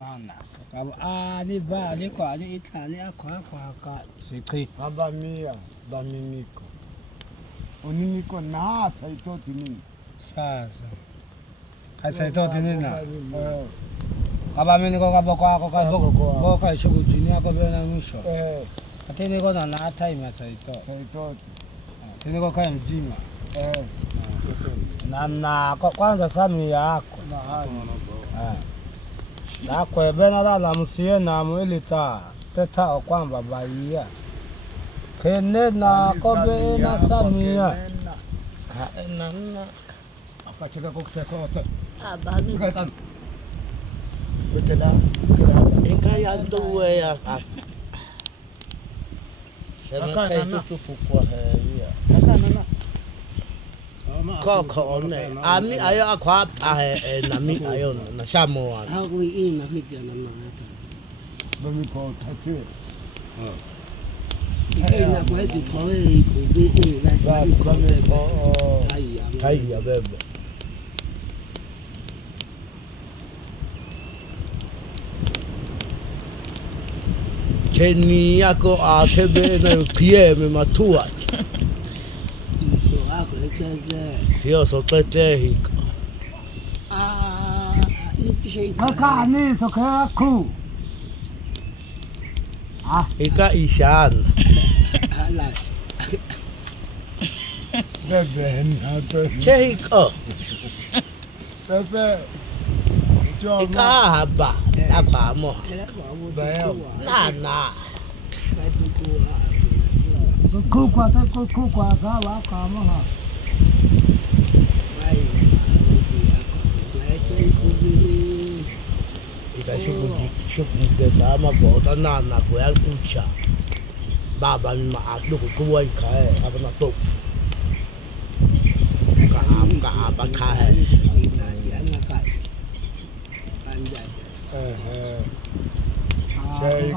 Ni ba ni kwa ni itani akwa ka sikhi abamia baminiko oniniko na saitoti nini sasa kasaitoti nini na abaminiko boka ishugu jini yako bena mwisho atini ko na time saitoti tini ko mzima na kwanza sami yako na kwa bena la msie na mwilita teta kwamba baia kene na kobe na samia na akacheka kokote abami kaitan betela ekaya ndowe ya sema kai tukufukwa haya akana koko ne ami ayo akwa na mi ayo na shamo wa haku ina hipya na bamiko tatse ina kwa hizi kwa wewe kubi basi bamiko haya bebe Keni yako atebe na PM matua Sio sokete hika. kaka ni soka ku Hika ishana. hala bebe na to Hika. tatse Hika haba. Akwamo. bayo Na. ku kwa sawa kama ha Ika shughuli sama bota na kwa kucha. Baba ni maadlu kuwa ikae hapa na to. Ka hapa kae.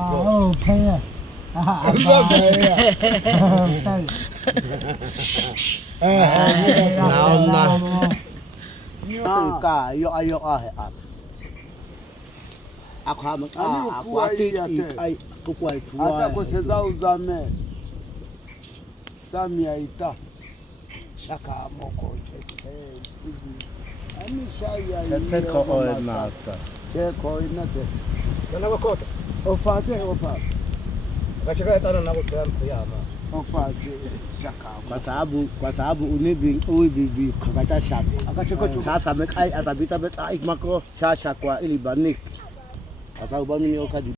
okay Naona. Ka yo ayo Akwama akwati ai kukwai tuwa. hata kuseza uzame samia ita shaka moko ami shaya Teko oe mata. cheko inate Yana wakota. ofate Kachaka etana na kutoa mkuyama. ofate shaka Kwa sababu uibibi kakata shaka. Akacheko tu. Sasa mekai atabita beta ikmako shasha kwa ili banik. Kwa sababu bani ni okadi.